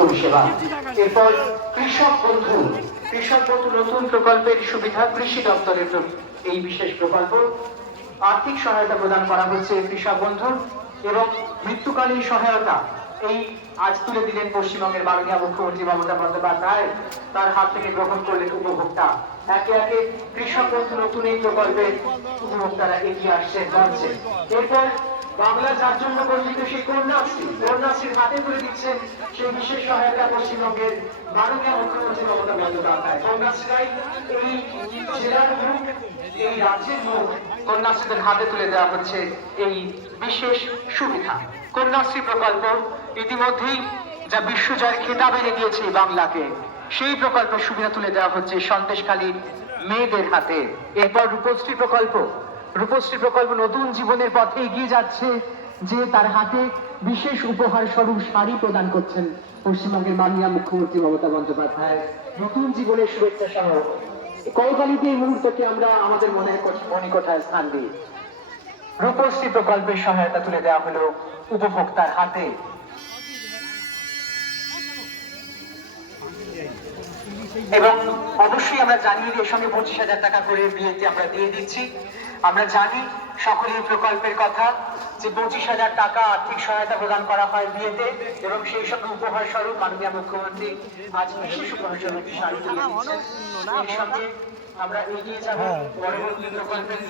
পরিষেবা। এরপর কৃষক বন্ধু নতুন প্রকল্পের সুবিধা কৃষি দপ্তরের এই বিশেষ প্রকল্প। আর্থিক সহায়তা প্রদান করা হচ্ছে কৃষক বন্ধুর এবং মৃত্যুকালীন সহায়তা এই আজ তুলে দিলেন পশ্চিমবঙ্গের মাননীয় মুখ্যমন্ত্রী মমতা বন্দ্যোপাধ্যায়। তার হাত থেকে গ্রহণ করলেন উপভোক্তা। একে একে কৃষক বন্ধু নতুন এই প্রকল্পের উপভোক্তারা এগিয়ে আসছেন মঞ্চে। এরপর বাংলা যার জন্য গঠিত সেই কন্যাশ্রীর হাতে তুলে দিচ্ছেন সেই বিশেষ সহায়তা পশ্চিমবঙ্গের মাননীয় মুখ্যমন্ত্রী মমতা বন্দ্যোপাধ্যায়। কন্যাশ্রী এই জেলার মুখ, এই রাজ্যের মুখ, কন্যাশ্রীদের হাতে তুলে দেওয়া হচ্ছে এই বিশেষ সুবিধা। কন্যাশ্রী প্রকল্প ইতিমধ্যেই যা বিশ্বজয়ের খেতাব এনে দিয়েছে বাংলাকে, সেই প্রকল্পের সুবিধা তুলে দেওয়া হচ্ছে সন্দেশখালীর মেয়েদের হাতে। এরপর রূপশ্রী প্রকল্প নতুন জীবনের পথে এগিয়ে যাচ্ছে, যে তার হাতে বিশেষ উপহার স্বরূপ শাড়ি প্রদান করছেন পশ্চিমবঙ্গের মাননীয় মুখ্যমন্ত্রী মমতা বন্দ্যোপাধ্যায়। নতুন জীবনের শুভেচ্ছা সহ কলকালিতে এই মুহূর্তকে আমরা আমাদের মণিকোঠায় স্থান দিই। রূপশ্রী প্রকল্পের সহায়তা তুলে দেওয়া হলো উপভোক্তার হাতে। এবং অবশ্যই আমরা জানি এর সঙ্গে 25,000 টাকা করে বিয়েতে আমরা দিয়ে দিচ্ছি। আমরা জানি সকলেই প্রকল্পের কথা, যে 25,000 টাকা আর্থিক সহায়তা প্রদান করা হয় বিয়েতে, এবং সেই সঙ্গে উপহার স্বরূপ মাননীয় মুখ্যমন্ত্রী আজ বিশেষ উপহার স্বরূপ শাড়ি তুলে দিচ্ছেন। এর সঙ্গে আমরা এগিয়ে যাব পরবর্তী প্রকল্পের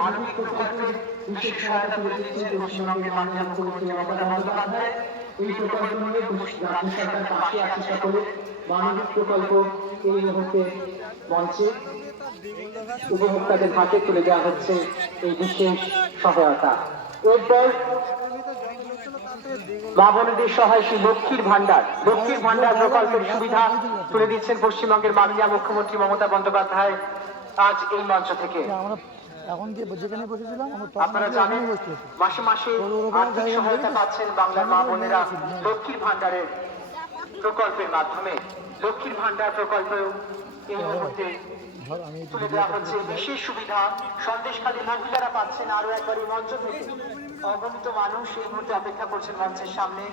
মানবিক প্রকল্পের বিশেষ সহায়তা তুলে দিচ্ছেন পশ্চিমবঙ্গের মাননীয় মুখ্যমন্ত্রী মমতা বন্দ্যোপাধ্যায়। এই প্রকল্প নিয়ে রাজ্য সরকার পাশে আছে সকলে। মানবিক প্রকল্প এই মুহূর্তে মঞ্চে উপভোক্তাদের হাতে তুলে দেওয়া হচ্ছে এই বিশেষ সহায়তা। এরপর মা বোনদের সহায় সেই লক্ষ্মীর ভান্ডার প্রকল্পের সুবিধা তুলে দিচ্ছেন পশ্চিমবঙ্গের মাননীয় মুখ্যমন্ত্রী মমতা বন্দ্যোপাধ্যায় আজ এই মঞ্চ থেকে। আপনারা জানেন মাসে মাসে আর্থিক সহায়তা পাচ্ছেন বাংলার মা বোনেরা লক্ষ্মীর ভান্ডারের প্রকল্পের মাধ্যমে। লক্ষ্মীর ভান্ডার প্রকল্পেও এই মুহূর্তে তুলে দেওয়া হচ্ছে বিশেষ সুবিধা। সন্দেশখালী মহিলারা পাচ্ছেন আরো একবার এই মঞ্চ থেকে। অগণিত মানুষ এই মুহূর্তে অপেক্ষা করছেন মঞ্চের সামনে।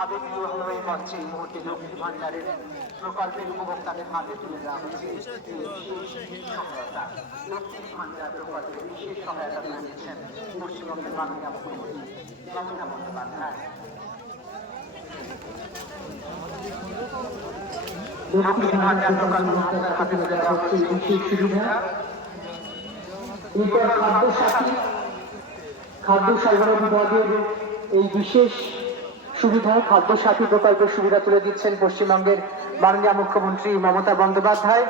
আবেগীয় হয়ে মঞ্চে এই মুহূর্তে লক্ষ্মী ভান্ডারের প্রকল্পের উপভোক্তাদের হাতে তুলে দেওয়া হচ্ছে সহায়তা। লক্ষ্মী ভান্ডার প্রকল্পের বিশেষ সহায়তা তুলে দিচ্ছেন পশ্চিমবঙ্গের মাননীয় মুখ্যমন্ত্রী মমতা বন্দ্যোপাধ্যায়। লক্ষ্মী ভান্ডার প্রকল্প হাতে তুলে দেওয়া হচ্ছে বিশেষ সুবিধা। এরপর খাদ্য সরবরাহ বিভাগের এই বিশেষ সুবিধা, খাদ্য সাথী প্রকল্পের সুবিধা তুলে দিচ্ছেন পশ্চিমবঙ্গের মাননীয় মুখ্যমন্ত্রী মমতা বন্দ্যোপাধ্যায়।